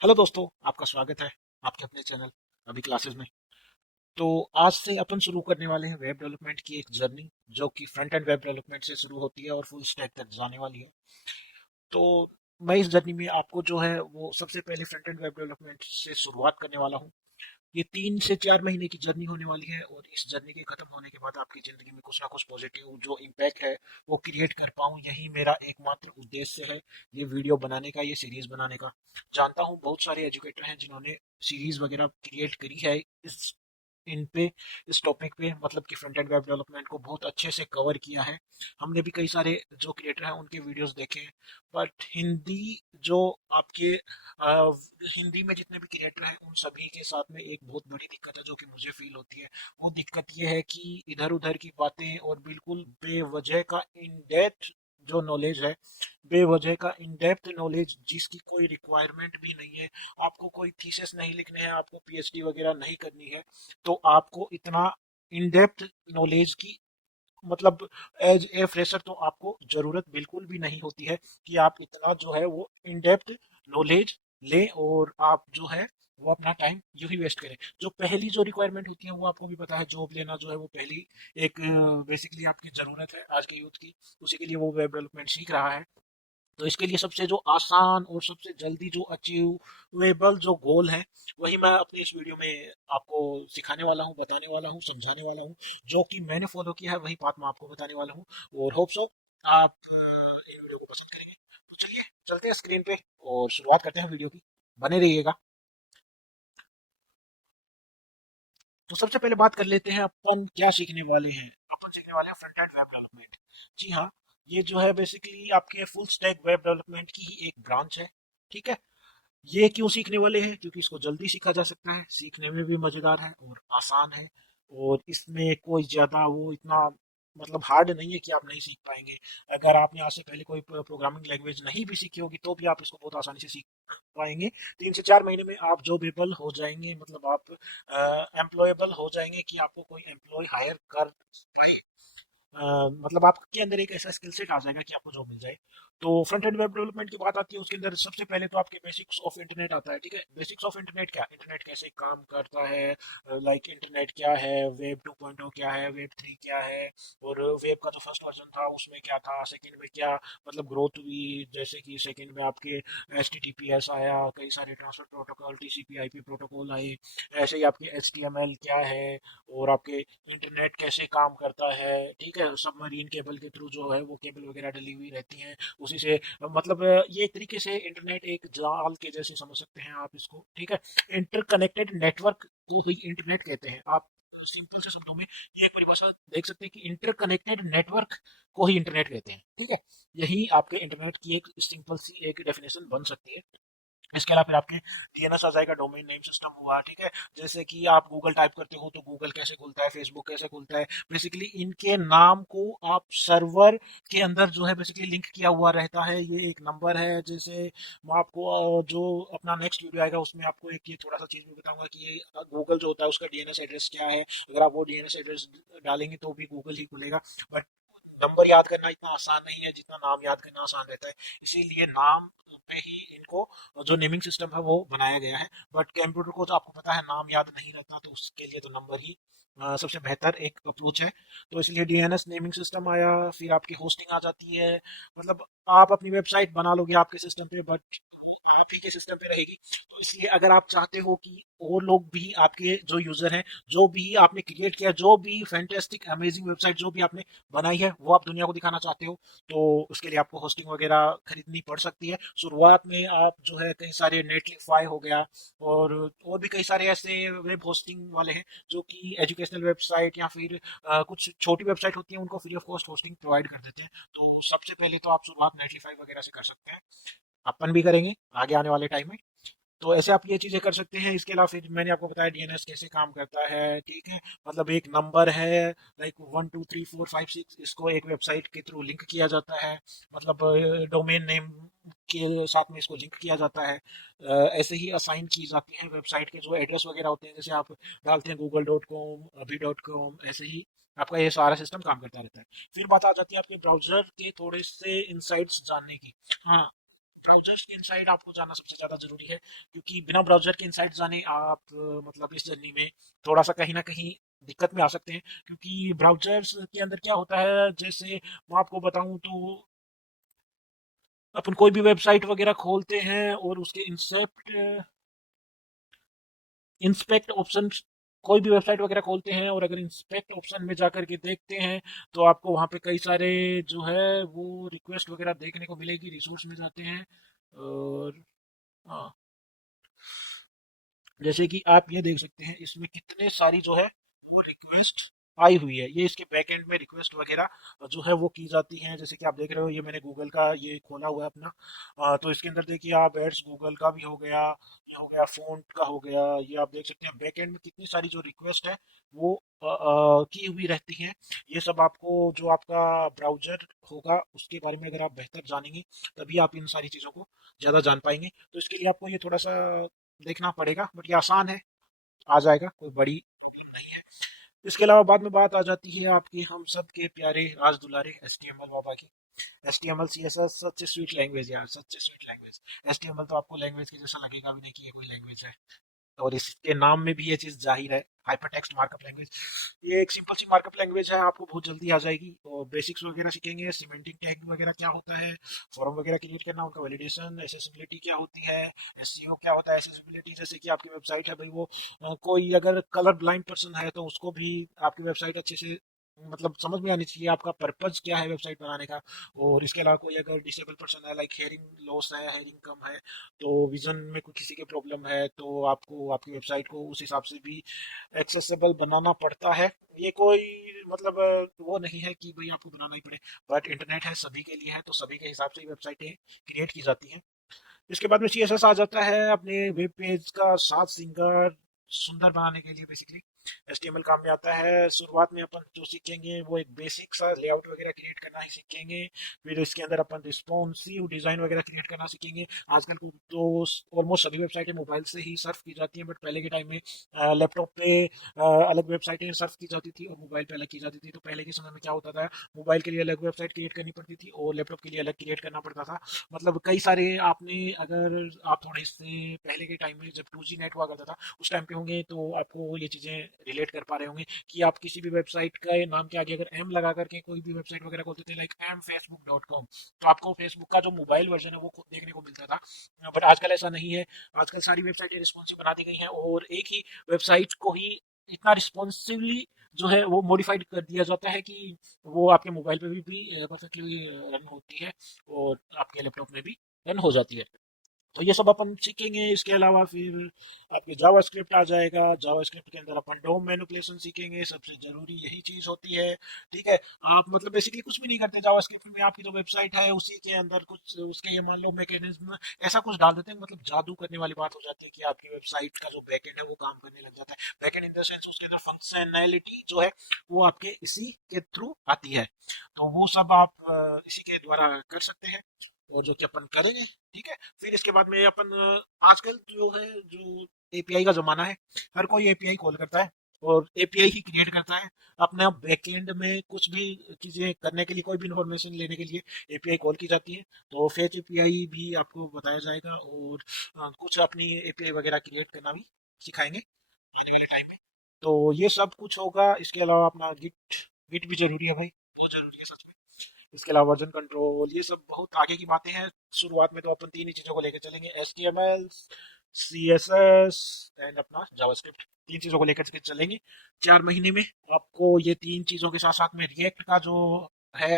Hello दोस्तों, आपका स्वागत है आपके अपने चैनल अभी क्लासेस में। तो आज से अपन शुरू करने वाले हैं वेब डेवलपमेंट की एक जर्नी, जो कि फ्रंट एंड वेब डेवलपमेंट से शुरू होती है और फुल स्टैक तक जाने वाली है। तो मैं इस जर्नी में आपको जो है वो सबसे पहले फ्रंट एंड वेब डेवलपमेंट से शुरुआत करने वाला हूँ। ये 3 से 4 महीने की जर्नी होने वाली है और इस जर्नी के खत्म होने के बाद आपकी जिंदगी में कुछ ना कुछ पॉजिटिव जो इम्पैक्ट है वो क्रिएट कर पाऊँ, यही मेरा एकमात्र उद्देश्य है। ये वीडियो बनाने का, ये सीरीज बनाने का। जानता हूँ बहुत सारे एजुकेटर हैं जिन्होंने सीरीज वगैरह क्रिएट करी है इस इन पे इस टॉपिक पे, मतलब कि फ्रंट एंड वेब डेवलपमेंट को बहुत अच्छे से कवर किया है। हमने भी कई सारे जो क्रिएटर हैं उनके वीडियोस देखे हैं। बट हिंदी जो आपके हिंदी में जितने भी क्रिएटर हैं उन सभी के साथ में एक बहुत बड़ी दिक्कत है जो कि मुझे फील होती है। वो दिक्कत ये है कि इधर उधर की बातें और बिल्कुल बेवजह का इन डेप्थ जो नॉलेज है, बेवजह का इन डेप्थ नॉलेज जिसकी कोई रिक्वायरमेंट भी नहीं है। आपको कोई थीसिस नहीं लिखने हैं, आपको पीएचडी वगैरह नहीं करनी है, तो आपको इतना इन डेप्थ नॉलेज की, मतलब एज ए फ्रेशर तो आपको जरूरत बिल्कुल भी नहीं होती है कि आप इतना जो है वो इन डेप्थ नॉलेज लें और आप जो है वो अपना टाइम यूं ही वेस्ट करें। जो पहली जो रिक्वायरमेंट होती है वो आपको भी पता है, जॉब लेना जो है वो पहली एक बेसिकली आपकी जरूरत है आज के यूथ की। उसी के लिए वो वेब डेवलपमेंट सीख रहा है। तो इसके लिए सबसे जो आसान और सबसे जल्दी जो अचीवेबल जो गोल है वही मैं अपने इस वीडियो में आपको सिखाने वाला हूँ, बताने वाला हूँ, समझाने वाला हूँ। जो कि मैंने फॉलो किया है वही बात मैं आपको बताने वाला हूँ। और होप सो आप ये वीडियो को पसंद करेंगे। तो चलिए चलते हैं स्क्रीन पे और शुरुआत करते हैं वीडियो की। बने रहिएगा। तो सबसे पहले बात कर लेते हैं अपन क्या सीखने वाले हैं। अपन सीखने वाले हैं फ्रंट एंड वेब डेवलपमेंट। जी हाँ, ये जो है बेसिकली आपके फुल स्टैक वेब डेवलपमेंट की ही एक ब्रांच है। ठीक है। ये क्यों सीखने वाले हैं? क्योंकि इसको जल्दी सीखा जा सकता है, सीखने में भी मजेदार है और आसान है। और इसमें कोई ज्यादा वो इतना मतलब हार्ड नहीं है कि आप नहीं सीख पाएंगे। अगर आपने आज से पहले कोई प्रोग्रामिंग लैंग्वेज नहीं भी सीखी होगी तो भी आप इसको बहुत आसानी से सीख पाएंगे। 3 से 4 महीने में आप जॉबेबल हो जाएंगे, मतलब आप एम्प्लॉयबल हो जाएंगे कि आपको कोई एम्प्लॉय हायर कर पाए। मतलब आपके अंदर एक ऐसा स्किल सेट आ जाएगा कि आपको जॉब मिल जाए। तो फ्रंट एंड वेब डेवलपमेंट की बात आती है, उसके अंदर सबसे पहले तो आपके बेसिक्स ऑफ इंटरनेट आता है। ठीक है, बेसिक्स ऑफ इंटरनेट क्या, इंटरनेट कैसे काम करता है, लाइक इंटरनेट क्या है, वेब 2.0 क्या है, वेब 3 क्या है, और वेब का जो फर्स्ट वर्जन था उसमें क्या था, सेकंड में क्या मतलब ग्रोथ हुई। जैसे कि सेकंड में आपके HTTPS आया, कई सारे transfer protocol, TCP IP protocol आए। ऐसे ही आपके HTML क्या है, और आपके इंटरनेट कैसे काम करता है। ठीक है, सबमरीन केबल के थ्रू जो है वो केबल वगैरह डली हुई रहती हैं उसी से, मतलब ये एक तरीके से इंटरनेट एक जाल के जैसे समझ सकते हैं आप इसको। ठीक है, इंटरकनेक्टेड नेटवर्क को ही इंटरनेट कहते हैं। आप सिंपल से शब्दों में ये एक परिभाषा देख सकते हैं कि इंटरकनेक्टेड नेटवर्क को ही इंटरनेट कहते हैं। ठीक है, यही आपके इंटरनेट की एक सिंपल सी एक डेफिनेशन बन सकती है। इसके अलावा फिर आपके डीएनएस आ जाएगा, डोमेन नेम सिस्टम हुआ। ठीक है, जैसे कि आप गूगल टाइप करते हो तो गूगल कैसे खुलता है, फेसबुक कैसे खुलता है, बेसिकली इनके नाम को आप सर्वर के अंदर जो है बेसिकली लिंक किया हुआ रहता है। ये एक नंबर है। जैसे मैं आपको जो अपना नेक्स्ट वीडियो आएगा उसमें आपको एक ये थोड़ा सा चीज भी बताऊंगा कि ये गूगल जो होता है उसका डीएनएस एड्रेस क्या है। अगर आप वो डीएनएस एड्रेस डालेंगे तो भी गूगल ही खुलेगा। बट नंबर याद करना इतना आसान नहीं है जितना नाम याद करना आसान रहता है। इसीलिए नाम पे ही इनको जो नेमिंग सिस्टम है वो बनाया गया है। बट कंप्यूटर को तो आपको पता है नाम याद नहीं रहता, तो उसके लिए तो नंबर ही सबसे बेहतर एक अप्रोच है। तो इसलिए डीएनएस नेमिंग सिस्टम आया। फिर आपकी होस्टिंग आ जाती है। मतलब आप अपनी वेबसाइट बना लोगे आपके सिस्टम पे, बट आप ही के सिस्टम पे रहेगी। तो इसलिए अगर आप चाहते हो कि और लोग भी आपके जो यूजर हैं, जो भी आपने क्रिएट किया, जो भी फैंटेस्टिक अमेजिंग वेबसाइट जो भी आपने बनाई है वो आप दुनिया को दिखाना चाहते हो, तो उसके लिए आपको होस्टिंग वगैरह खरीदनी पड़ सकती है। शुरुआत में आप जो है कई सारे नेटलिफाई हो गया और भी कई सारे ऐसे वेब होस्टिंग वाले हैं जो कि एजुकेशनल वेबसाइट या फिर कुछ छोटी वेबसाइट होती है उनको free of cost hosting provide कर देते हैं। तो सबसे पहले तो आप शुरुआत नेटलिफाई वगैरह से कर सकते हैं। अपन भी करेंगे आगे आने वाले टाइम में। तो ऐसे आप ये चीजें कर सकते हैं। इसके अलावा फिर मैंने आपको बताया डीएनएस कैसे काम करता है। ठीक है, मतलब एक नंबर है, लाइक 1 2 3 4 5 6, इसको एक वेबसाइट के थ्रू लिंक किया जाता है। मतलब डोमेन नेम के साथ में इसको लिंक किया जाता है। ऐसे ही असाइन की जाती है वेबसाइट के जो एड्रेस वगैरह होते हैं, जैसे आप डालते हैं google.com, अभी.com, ऐसे ही आपका ये सारा सिस्टम काम करता रहता है। फिर बात आ जाती है आपके ब्राउजर के थोड़े से इंसाइट्स जानने की। हाँ, ब्राउजर्स के इनसाइड आपको जाना सबसे ज़्यादा ज़रूरी है, क्योंकि बिना ब्राउजर के इनसाइड जाने आप मतलब इस जर्नी में थोड़ा सा कहीं ना कहीं दिक्कत में आ सकते हैं। क्योंकि ब्राउजर्स के अंदर क्या होता है, जैसे मैं आपको बताऊं तो अपन कोई भी वेबसाइट वगैरह खोलते हैं और उसके इंस्पेक्ट ऑप्शन, कोई भी वेबसाइट वगैरह खोलते हैं और अगर इंस्पेक्ट ऑप्शन में जाकर के देखते हैं तो आपको वहाँ पे कई सारे जो है वो रिक्वेस्ट वगैरह देखने को मिलेगी, रिसोर्स मिल जाते हैं। और हाँ, जैसे कि आप ये देख सकते हैं इसमें कितने सारी जो है वो रिक्वेस्ट आई हुई है, ये इसके बैक एंड में रिक्वेस्ट वगैरह जो है वो की जाती हैं। जैसे कि आप देख रहे हो, ये मैंने गूगल का ये खोला हुआ है अपना। तो इसके अंदर देखिए आप एड्स गूगल का भी हो गया, ये हो गया फ़ॉन्ट का हो गया, ये आप देख सकते हैं बैक एंड में कितनी सारी जो रिक्वेस्ट है वो की हुई रहती हैं। ये सब आपको जो आपका ब्राउज़र होगा उसके बारे में अगर आप बेहतर जानेंगे तभी आप इन सारी चीज़ों को ज़्यादा जान पाएंगे। तो इसके लिए आपको ये थोड़ा सा देखना पड़ेगा, बट ये आसान है, आ जाएगा, कोई बड़ी प्रॉब्लम नहीं है। इसके अलावा बाद में बात आ जाती है आपकी हम सब के प्यारे राज दुलारे HTML बाबा की। HTML CSS सच स्वीट लैंग्वेज यार, सच स्वीट लैंग्वेज। HTML तो आपको लैंग्वेज के जैसा लगेगा भी नहीं कि ये कोई लैंग्वेज है, और इसके नाम में भी ये चीज़ जाहिर है, हाइपर टेक्स्ट मार्कअप लैंग्वेज। ये एक सिंपल सी मार्कअप लैंग्वेज है, आपको बहुत जल्दी आ जाएगी। और बेसिक्स वगैरह सीखेंगे, सिमेंटिक टैग वगैरह क्या होता है, फॉर्म वगैरह क्रिएट करना, उनका वैलिडेशन, एसेसिबिलिटी क्या होती है, एसईओ क्या होता है। एसेसिबिलिटी जैसे कि आपकी वेबसाइट है भाई वो कोई अगर कलर ब्लाइंड पर्सन है तो उसको भी आपकी वेबसाइट अच्छे से मतलब समझ में आनी चाहिए आपका पर्पज क्या है वेबसाइट बनाने का। और इसके अलावा कोई अगर डिसेबल पर्सन है, लाइक हेयरिंग लॉस है, हेयरिंग कम है, तो विजन में कोई किसी की प्रॉब्लम है, तो आपको आपकी वेबसाइट को उस हिसाब से भी एक्सेसिबल बनाना पड़ता है। ये कोई मतलब वो नहीं है कि भाई आपको बनाना ही पड़े, बट इंटरनेट है सभी के लिए है, तो सभी के हिसाब से ही वेबसाइटें क्रिएट की जाती हैं। इसके बाद में CSS आ जाता है अपने वेब पेज का सात सिंगर सुंदर बनाने के लिए। बेसिकली HTML काम में आता है। शुरुआत में अपन जो सीखेंगे वो एक बेसिक सा लेआउट वगैरह क्रिएट करना ही सीखेंगे, फिर इसके अंदर अपन रिस्पॉन्सिव डिजाइन वगैरह क्रिएट करना सीखेंगे। आजकल तो ऑलमोस्ट सभी वेबसाइटें मोबाइल से ही सर्व की जाती हैं, बट पहले के टाइम में लैपटॉप पे अलग वेबसाइटें सर्व की जाती थी और मोबाइल पे अलग की जाती थी। तो पहले के समय में क्या होता था, मोबाइल के लिए अलग वेबसाइट क्रिएट करनी पड़ती थी और लैपटॉप के लिए अलग क्रिएट करना पड़ता था। मतलब कई सारे आपने, अगर आप थोड़े से पहले के टाइम में जब 2G नेट हुआ करता था उस टाइम पे होंगे तो आपको ये चीज़ें रिलेट कर पा रहे होंगे कि आप किसी भी वेबसाइट का नाम के आगे अगर एम लगा करके कोई भी वेबसाइट वगैरह खोलते थे, लाइक mfacebook.com, तो आपको फेसबुक का जो मोबाइल वर्जन है वो देखने को मिलता था। बट आजकल ऐसा नहीं है। आजकल सारी वेबसाइटें रिस्पॉन्सिव बना दी गई हैं और एक ही वेबसाइट को ही इतना रिस्पॉन्सिवली जो है वो मॉडिफाइड कर दिया जाता है कि वो आपके मोबाइल पे भी परफेक्टली रन होती है और आपके लैपटॉप में भी रन हो जाती है। तो ये सब अपन सीखेंगे। इसके अलावा फिर आपके जावास्क्रिप्ट आ जाएगा। जावास्क्रिप्ट के अंदर अपन डोम मैनिपुलेशन सीखेंगे, सबसे जरूरी यही चीज होती है। ठीक है, आप मतलब बेसिकली कुछ भी नहीं करते जावास्क्रिप्ट में, आपकी जो वेबसाइट है उसी के अंदर कुछ उसके ये मान लो मैकेनिज्म ऐसा कुछ डाल देते हैं, मतलब जादू करने वाली बात हो जाती है कि आपकी वेबसाइट का जो बैकएंड है वो काम करने लग जाता है। बैकएंड इन द सेंस उसके अंदर फंक्शनैलिटी जो है वो आपके इसी के थ्रू आती है। तो वो सब आप इसी के द्वारा कर सकते हैं और जो कि अपन करेंगे। ठीक है, फिर इसके बाद में अपन आजकल जो है जो API का जमाना है, हर कोई API कॉल करता है और API ही क्रिएट करता है। अपने बैकएंड में कुछ भी चीजें करने के लिए, कोई भी इंफॉर्मेशन लेने के लिए API कॉल की जाती है। तो फेच API भी आपको बताया जाएगा और कुछ अपनी API वगैरह क्रिएट करना भी सिखाएंगे आने वाले टाइम में। तो ये सब कुछ होगा। इसके अलावा अपना गिट गिट भी जरूरी है भाई, बहुत जरूरी है सच में। इसके अलावा वर्जन कंट्रोल, ये सब बहुत आगे की बातें हैं। शुरुआत में तो अपन तीन ही चीज़ों को लेकर चलेंगे, HTML, CSS एंड अपना जावास्क्रिप्ट। तीन चीज़ों को लेकर के चलेंगे 4 महीने में। आपको ये तीन चीज़ों के साथ साथ में रिएक्ट का जो है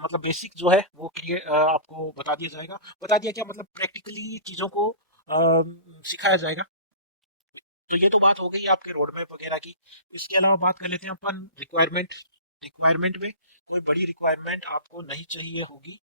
मतलब बेसिक जो है वो आपको बता दिया जाएगा। बता दिया क्या मतलब, प्रैक्टिकली चीज़ों को सिखाया जाएगा। तो ये तो बात हो गई आपके रोड मैप वगैरह की। इसके अलावा बात कर लेते हैं अपन रिक्वायरमेंट। रिक्वायरमेंट में कोई बड़ी रिक्वायरमेंट आपको नहीं चाहिए होगी।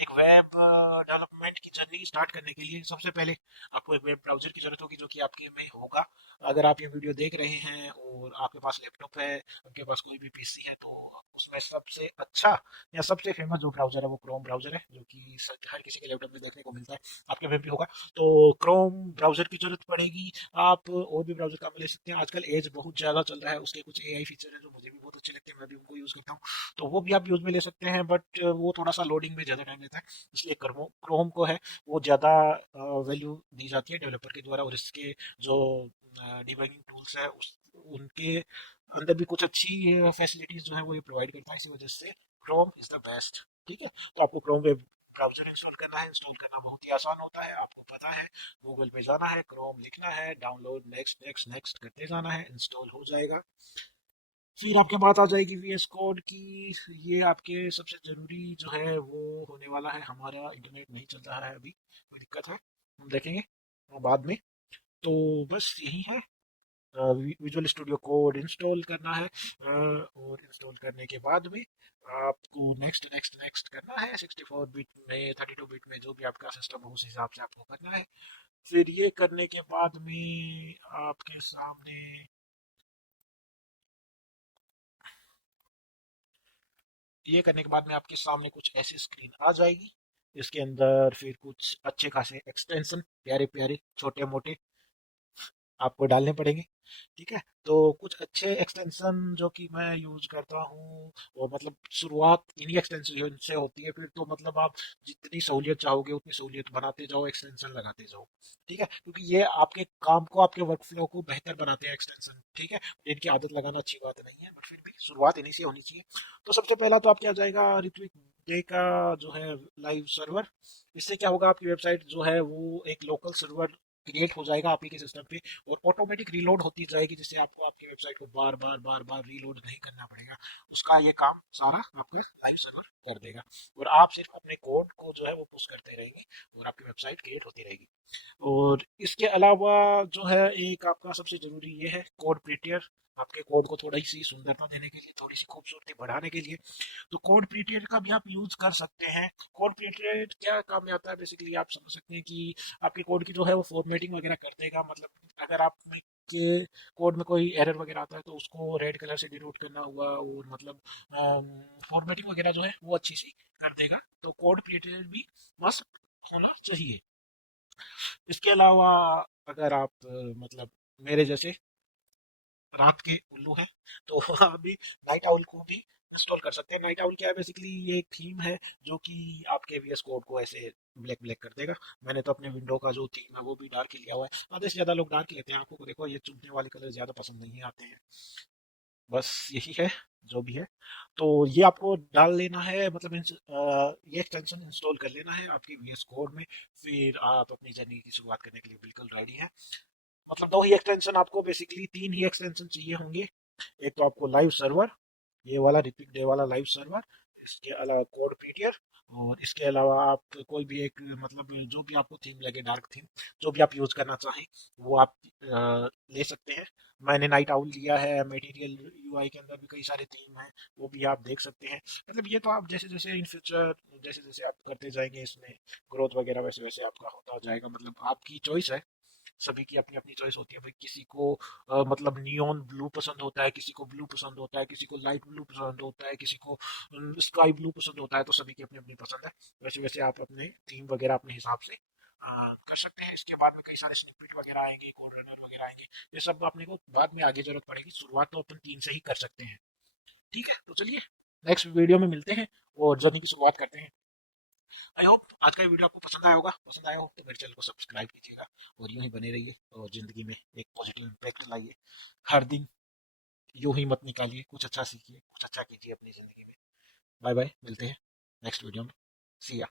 एक वेब डेवलपमेंट की जर्नी स्टार्ट करने के लिए सबसे पहले आपको एक वेब ब्राउजर की जरूरत होगी, जो कि आपके में होगा। अगर आप ये वीडियो देख रहे हैं और आपके पास लैपटॉप है, आपके पास कोई भी PC है, तो उसमें सबसे अच्छा या सबसे फेमस जो ब्राउजर है वो क्रोम ब्राउजर है, जो कि हर किसी के लैपटॉप में देखने को मिलता है, आपके में भी होगा। तो क्रोम ब्राउजर की जरूरत पड़ेगी। आप और भी ब्राउजर काम में ले सकते हैं। आजकल एज बहुत ज़्यादा चल रहा है, उसके कुछ AI फीचर है जो मुझे भी बहुत बहुत अच्छे लगते हैं, मैं भी उनको यूज़ करता हूँ। तो वो भी आप यूज़ में ले सकते हैं, बट वो थोड़ा सा लोडिंग में ज़्यादा टाइम लेता है, इसलिए क्रोम क्रोम को है वो ज़्यादा वैल्यू दी जाती है डेवलपर के द्वारा। और इसके जो डिबगिंग टूल्स है उनके अंदर भी कुछ अच्छी फैसिलिटीज़ जो है वो ये प्रोवाइड करता है, इसी वजह से क्रोम इज़ द बेस्ट। ठीक है, तो आपको क्रोम वेब ब्राउज़र इंस्टॉल करना है। इंस्टॉल करना बहुत ही आसान होता है, आपको पता है। गूगल पे जाना है, क्रोम लिखना है, डाउनलोड, नेक्स्ट नेक्स्ट नेक्स्ट करते जाना है, इंस्टॉल हो जाएगा। फिर आपके बात आ जाएगी वीएस कोड की। ये आपके सबसे ज़रूरी जो है वो होने वाला है। हमारा इंटरनेट नहीं चल रहा है अभी, कोई दिक्कत है, हम देखेंगे बाद में। तो बस यही है, विजुअल स्टूडियो कोड इंस्टॉल करना है, और इंस्टॉल करने के बाद में आपको नेक्स्ट नेक्स्ट नेक्स्ट करना है। 64 बिट में, 32 बिट में, जो भी आपका सिस्टम हो उस हिसाब से आपको करना है। फिर ये करने के बाद में आपके सामने, ये करने के बाद में आपके सामने कुछ ऐसी स्क्रीन आ जाएगी। इसके अंदर फिर कुछ अच्छे खासे एक्सटेंशन, प्यारे प्यारे छोटे मोटे, आपको डालने पड़ेंगे। ठीक है, तो कुछ अच्छे एक्सटेंशन जो कि मैं यूज करता हूँ, वो मतलब शुरुआत इन्हीं एक्सटेंशन से होती है। फिर तो मतलब आप जितनी सहूलियत चाहोगे उतनी सहूलियत बनाते जाओ, एक्सटेंशन लगाते जाओ। ठीक है, क्योंकि ये आपके काम को, आपके वर्क फ्लो को बेहतर बनाते हैं एक्सटेंशन। ठीक है, इनकी आदत लगाना अच्छी बात नहीं है, बट फिर भी शुरुआत इन्हीं से होनी चाहिए। तो सबसे पहला तो आपके आ जाएगा ऋत्विक डे का जो है लाइव सर्वर। इससे क्या होगा, आपकी वेबसाइट जो है वो एक लोकल सर्वर क्रिएट हो जाएगा आप ही के सिस्टम पे, और ऑटोमेटिक रीलोड होती जाएगी, जिससे आपको आपकी वेबसाइट को बार बार बार बार रीलोड नहीं करना पड़ेगा। उसका ये काम सारा आपका लाइव सर्वर कर देगा, और आप सिर्फ अपने कोड को जो है वो पुश करते रहेंगे, और आपकी वेबसाइट क्रिएट होती रहेगी। और इसके अलावा जो है एक आपका सबसे जरूरी ये है कोड प्रिटियर। आपके कोड को थोड़ी सी सुंदरता देने के लिए, थोड़ी सी खूबसूरती बढ़ाने के लिए, तो कोड प्रिटियर का भी आप यूज कर सकते हैं। कोड प्रिटियर क्या काम में आता है, बेसिकली आप समझ सकते हैं कि आपके कोड की जो है वो फॉर्मेटिंग वगैरह कर देगा। मतलब अगर आप में के कोड में कोई एरर वगैरह आता है तो उसको रेड कलर से डिनोट करना हुआ, और मतलब फॉर्मेटिंग वगैरह जो है वो अच्छी सी कर देगा। तो कोड प्रिटियर भी मस्त होना चाहिए। इसके अलावा अगर आप मतलब मेरे जैसे रात के उल्लू हैं, तो अभी नाइट आउल को भी इंस्टॉल कर सकते हैं। नाइट आउल क्या है, बेसिकली ये एक थीम है जो कि आपके वीएस कोड को ऐसे ब्लैक ब्लैक कर देगा। मैंने तो अपने विंडो का जो थीम है वो भी डार्क ही लिया हुआ है। आधे से ज़्यादा लोग डार्क ही लेते हैं, आंखों को देखो ये चुभने वाले कलर ज़्यादा पसंद नहीं आते हैं। बस यही है जो भी है। तो ये आपको डाल लेना है, मतलब ये एक्सटेंशन इंस्टॉल कर लेना है आपकी वीएस कोड में। फिर आप अपनी जर्नी की शुरुआत करने के लिए बिल्कुल रेडी हैं। मतलब दो ही एक्सटेंशन आपको, बेसिकली तीन ही एक्सटेंशन चाहिए होंगे। एक तो आपको लाइव सर्वर, ये वाला ऋत्विक डे वाला लाइव सर्वर। इसके अलावा कोड पीडियर, और इसके अलावा आप कोई भी एक, मतलब जो भी आपको थीम लगे, डार्क थीम, जो भी आप यूज करना चाहें वो आप ले सकते हैं। मैंने नाइट आउल लिया है। मटेरियल यूआई के अंदर भी कई सारे थीम हैं, वो भी आप देख सकते हैं। मतलब ये तो आप जैसे जैसे इन फ्यूचर, जैसे जैसे आप करते जाएंगे इसमें ग्रोथ वगैरह, वैसे वैसे आपका होता जाएगा। मतलब आपकी चॉइस है, सभी की अपनी अपनी चॉइस होती है भाई। किसी को मतलब नियॉन ब्लू पसंद होता है, किसी को ब्लू पसंद होता है, किसी को लाइट ब्लू पसंद होता है, किसी को स्काई ब्लू पसंद होता है। तो सभी की अपनी अपनी पसंद है। वैसे वैसे आप अपने थीम वगैरह अपने हिसाब से कर सकते हैं। इसके बाद में कई सारे स्निपेट वगैरह आएंगे, कोड रनर वगैरह आएंगे। ये सब अपने को बाद में आगे जरूरत पड़ेगी, शुरुआत तो अपन तीन से ही कर सकते हैं। ठीक है, तो चलिए नेक्स्ट वीडियो में मिलते हैं और जर्नी की शुरुआत करते हैं। आई होप आज का ये वीडियो आपको पसंद आया होगा। पसंद आया हो तो मेरे चैनल को सब्सक्राइब कीजिएगा, और यूं ही बने रहिए, और ज़िंदगी में एक पॉजिटिव इम्पैक्ट लाइए। हर दिन यूं ही मत निकालिए, कुछ अच्छा सीखिए, कुछ अच्छा कीजिए अपनी ज़िंदगी में। बाय बाय, मिलते हैं नेक्स्ट वीडियो में। सी या।